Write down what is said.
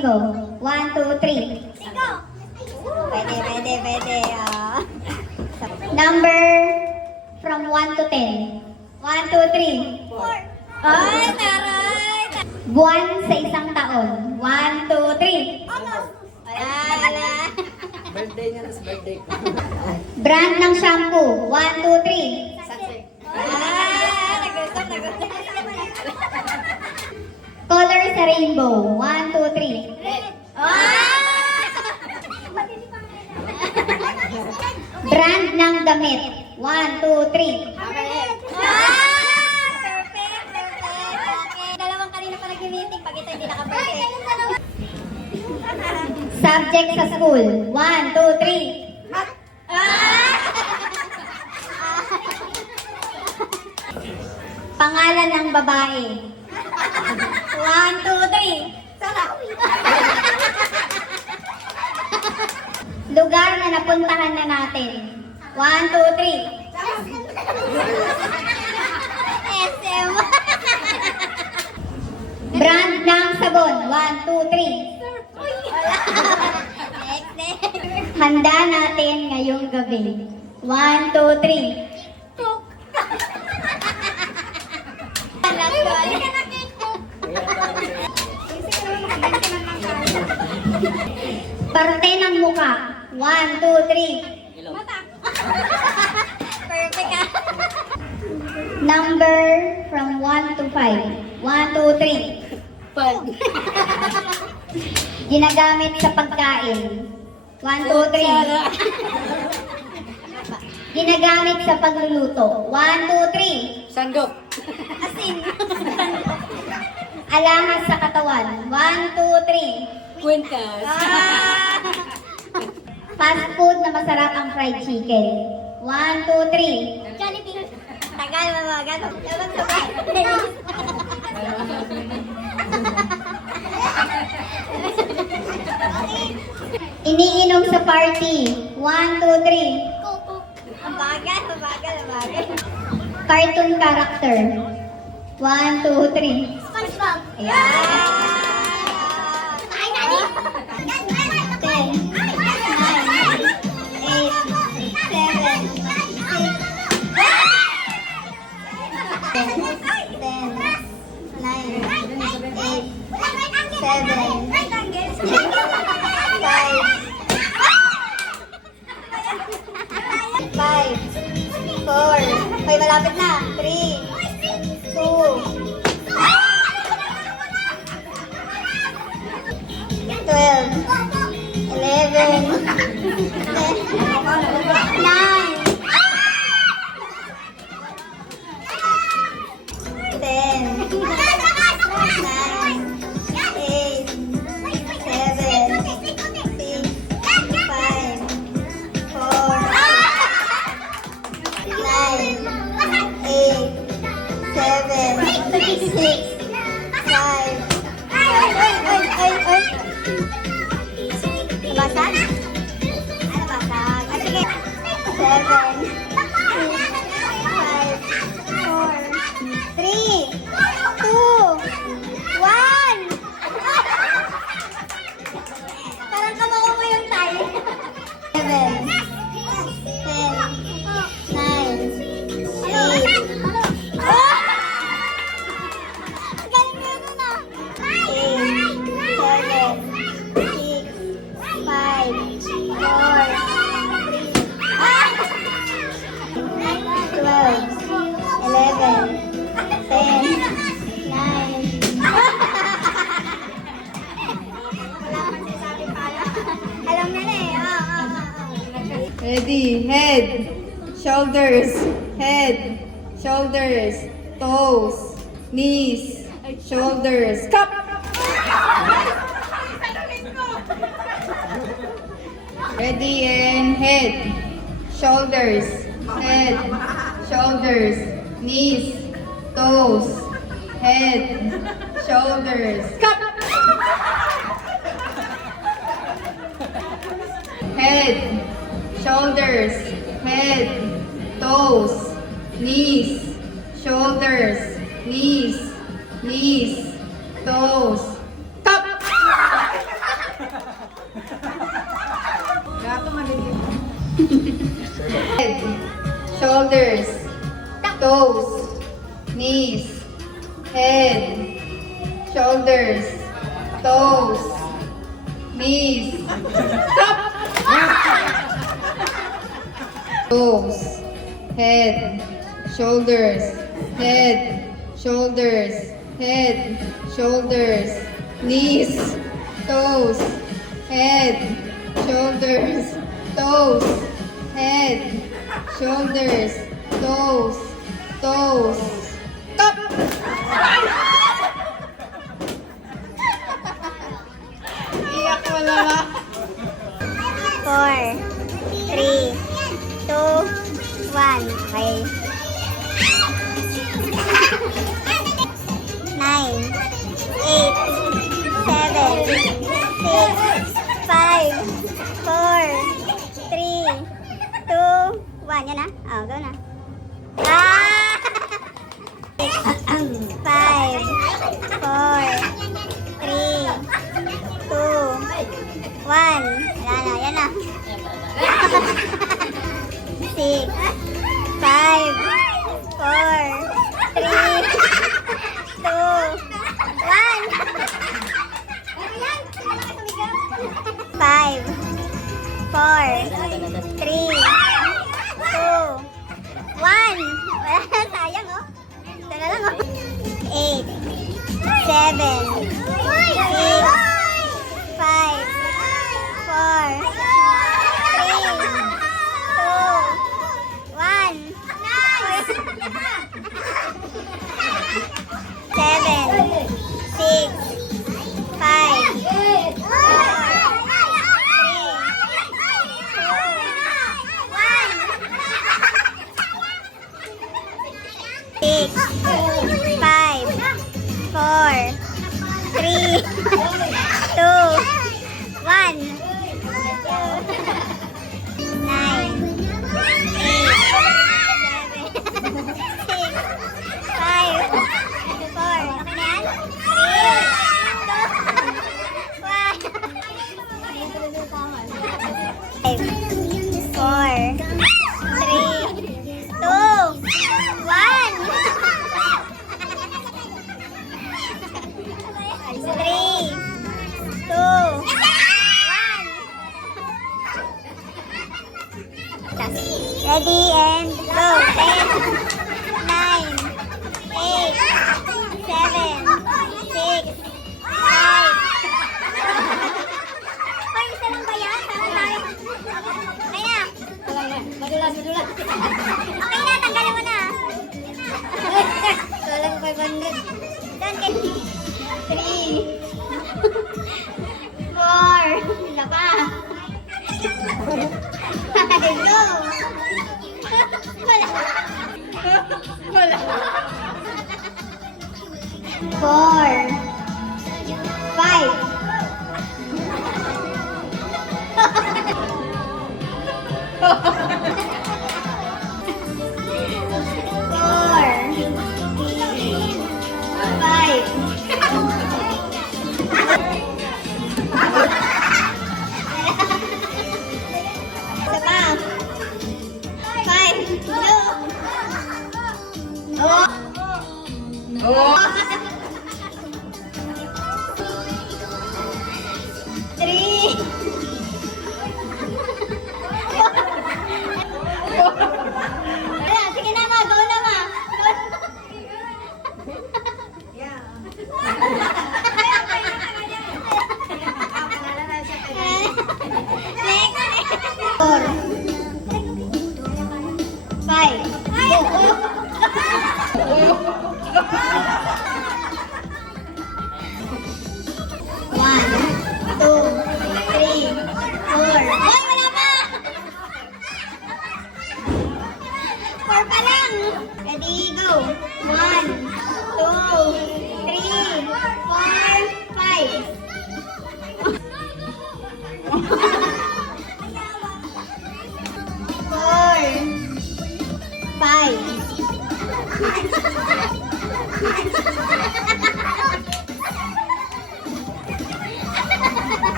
5. 1, 2, 3. Pwede. Number from 1 to 10. 1, 2, 3. 4. Ay, taray! Buwan sa isang taon. 1, 2, 3. Wala. Birthday niya, tas birthday ko. Brand ng shampoo. 1, 2, 3. Saksi. Nagutom. Color sa rainbow. 1, 2, 3. Red. Brand ng damit. 1, 2, 3. Perfect. Okay. Dalawang kanina pa nag-meeting pag ito hindi naka-perfect. Subject sa school. 1, 2, 3. Pangalan ng babae. 1, 2, 3. Lugar na napuntahan na natin. 1, 2, 3. SM. Brand ng sabon. 1, 2, 3. Next. Handa natin ngayong gabi. 1, 2, 3. Cook. Parte ng muka. 1, 2, 3. Mata. Perfect ah. Number from 1 to 5. 1, 2, 3. Pag. Ginagamit sa pagkain. 1, 2, 3. Ginagamit sa pagluluto. 1, 2, 3. Sandok. Asin. Alahas sa katawan. 1, 2, 3. Kwintas. Fast food na masarap ang fried chicken. 1, 2, 3. Jollibee. Tagal mamagal. Ewan sa ba? Iniinom sa party. 1, 2, 3. Coco. Ang bagal. Cartoon character. 1, 2, 3. SpongeBob. Ayan. 10, 9, 8, 7, 5, 4, ay malapit na. 3, 2, 12, 11, Basag? Ano basag? Ah, sige. 7, 6, 5, 4, 3, 2, 1. Parang kamako mo yung tayo. 7, 10, 9, 8, galing mo yun na. 8, 7, 6, 5, 4, 3. Alam na eh. Ready, head, shoulders, head, shoulders, toes, knees, shoulders, cup! Ready and head, shoulders, knees, toes, head, shoulders, cup! Head, shoulders, toes, knees, shoulders, knees, toes, cup! shoulders, toes, knees, head, shoulders, toes, knees. Toes, head, shoulders, head, shoulders, head, shoulders, knees, toes, head, shoulders, toes, head, shoulders, toes, toes. Stop! Iyak mo naman. 4, 3, 2, 1. Okay. 9, 8, 7, 6, 5, 4, 3, 2, 1. Yan na. Oh, go na. Ah! 5, 4, 3, 2, 1. Yan na. 6, 5, 4, 3, 2, 1. 5, 4, 3, 2, 1. Sayang oh. Ito na lang oh. 8, 7, 6, 5, 4, 'Ready and go. 10, 9, 8, 7, 6, 5. Hoy, isa lang ba yan? Parang tayo. Okay na. Madulas. Okay na, tanggalin mo na. Kala ko 500. Doon kay 3, 4, wala pa. 5, go. Wala. 4, 5. Oh. 3. Sige na, ma. Go na, ma. Next. 4, 5.